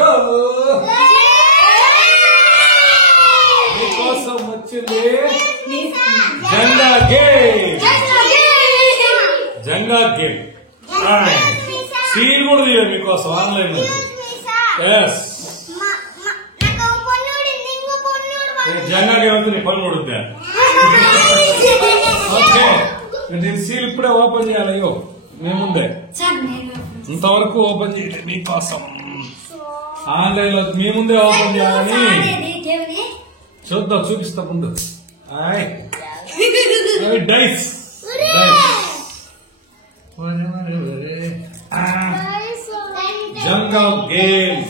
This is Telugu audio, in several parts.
గో మీకోసం వచ్చింది Janga game. Janga game seal కూడా తీయ మీకోసం ఆన్లైన్ నుంచి. ఎస్ జంగా గేమ్ అంటే నీ పని కొడుద్దా? ఓకే నేను సీల్ ఇప్పుడే ఓపెన్ చేయాలి. అయ్యో మేముందే ఇంతవరకు ఓపెన్ చేయలేదు మీకోసం. ఆన్లైన్ లో మీ ముందే ఓపెన్ చేయాలని చూద్దాం, చూపిస్తా ముందు. Dice Janga game.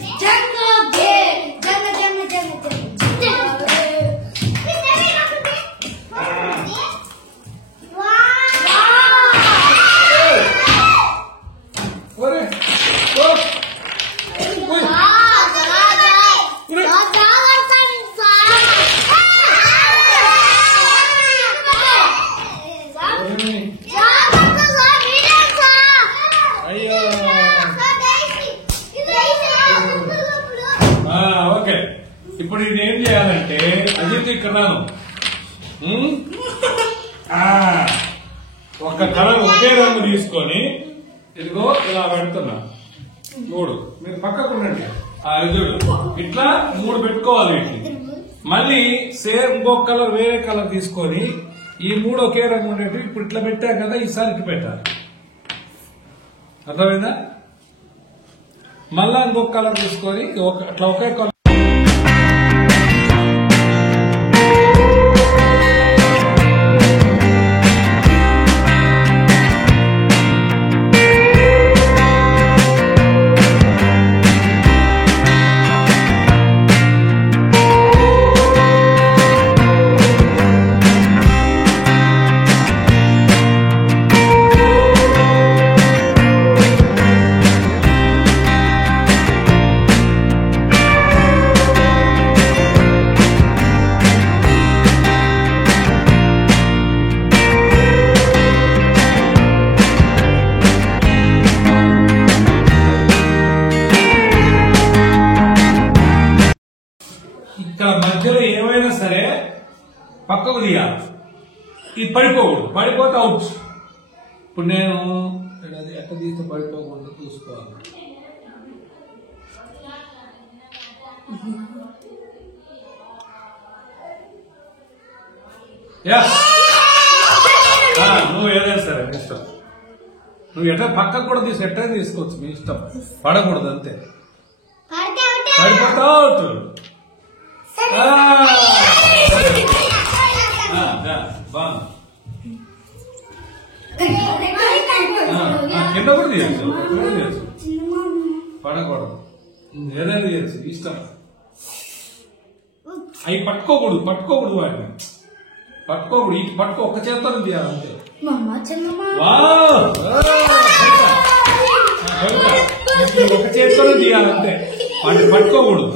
ఓకే ఇప్పుడు ఇది ఏం చేయాలంటే అజిత్ ఇక్కడ ఒక కలర్ ఒకే రంగు తీసుకొని ఇదిగో ఇలా పెడుతున్నా. 3 మీరు పక్కకు ఉండండి. ఇట్లా 3 పెట్టుకోవాలి వీటిని. మళ్ళీ సేమ్ ఇంకొక కలర్ వేరే కలర్ తీసుకొని ఈ 3 ఒకే రంగు ఉండేవి ఇప్పుడు ఇట్లా పెట్టాం కదా, ఈసారి ఇట్లా పెట్టాలి. అర్థమైందా? మళ్ళా ఇంకొక కలర్ తీసుకొని అట్లా ఒకే కలర్. ఇక్కడ మధ్యలో ఏమైనా సరే పక్కకు తీయాలి. ఇది పడిపోకూడదు, పడిపోతే అవుట్. ఇప్పుడు నేను అది ఎట్లా తీస్తే పడిపోకుండా చూసుకోవాలి. నువ్వు ఏదైనా సరే మీ ఇష్టం. నువ్వు ఎట్లా పక్కకు కూడా ఎట్లయినా తీసుకోవచ్చు, మీ ఇష్టం. పడకూడదు అంతే. పడిపోతా అవుతుంది. కింద కూడా తీయచ్చు, పడకూడదు. ఏదైనా తీయచ్చు ఇష్టం. అవి పట్టుకోకూడదు వాటిని పట్టుకోకూడదు. ఇటు పట్టుకో, ఒక్క చేత్తో తీయాలంతే. ఒక చేత్తోనే తీయాలంతే, వాటిని పట్టుకోకూడదు.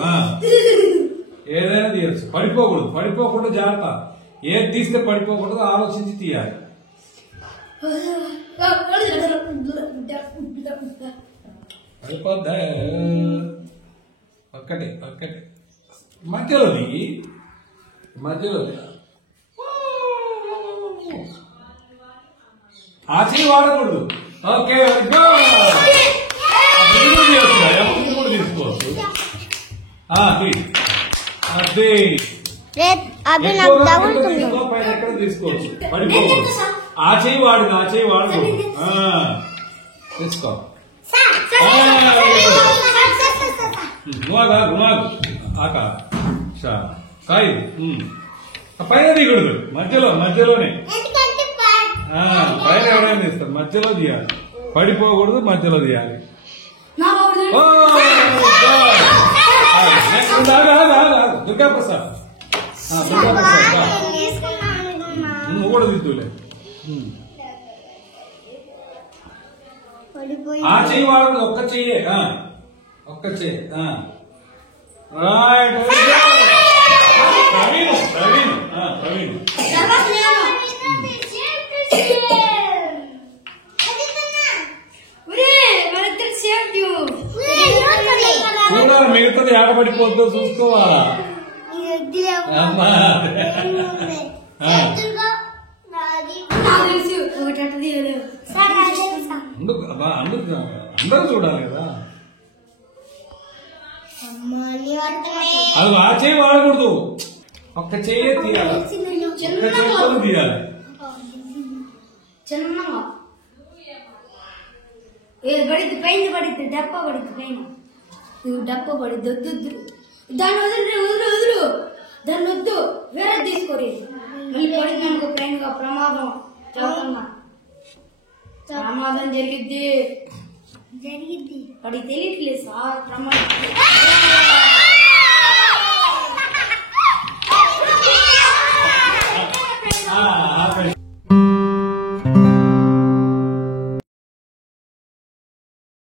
ఏదైనా తీయచ్చు, పడిపోకూడదు. పడిపోకుండా జాగ్రత్త. ఏది తీస్తే పడిపోకూడదు, ఆలోచించి తీయాలి. పడిపోద్దా? ఒక్కటే మధ్యలోది ఆ చెయ్యి వాడకూడదు. ఓకే తీసుకోవచ్చు. అదే పైన ఎక్కడ తీసుకోవచ్చు, పడిపోకూడదు. ఆ చెయ్యి వాడకూడదు. తీసుకో. సాయి పైన దిగూడదు, మధ్యలోనే. పైన ఎవరైనా తీస్తారు, మధ్యలో తీయాలి. పడిపోకూడదు, మధ్యలో తీయాలి. దుర్గా ప్రసాద్ నువ్వు కూడా దిద్దులే. ఆ చెయ్యి వాడదు, ఒక్క చెయ్యి. రైట్. ప్రవీణ్ చూడాలి. పడిపోద్దో చూసుకోవాలా అమ్మా అందరూ చూడాలి కదా. అది ఆ చేయి వాడకూడదు, ఒక్క చెయ్యే తీయాలి, ఒక్క చేతితో తీయాలి. చిన్నగా ఏది పడిద్ది పైన పడిద్ది, డప్ప పడిద్ది పైన, డప్ప పడిద్ది. వద్దు దాన్ని వదులు వదులు వదులు, దాన్ని వద్దు, వేరే తీసుకోరు. మళ్ళీ పడిద్ది అనుకో పైన ప్రమాదం, ప్రమాదం జరిగిద్ది. పడి తెలియట్లేదు సార్ ప్రమాదం.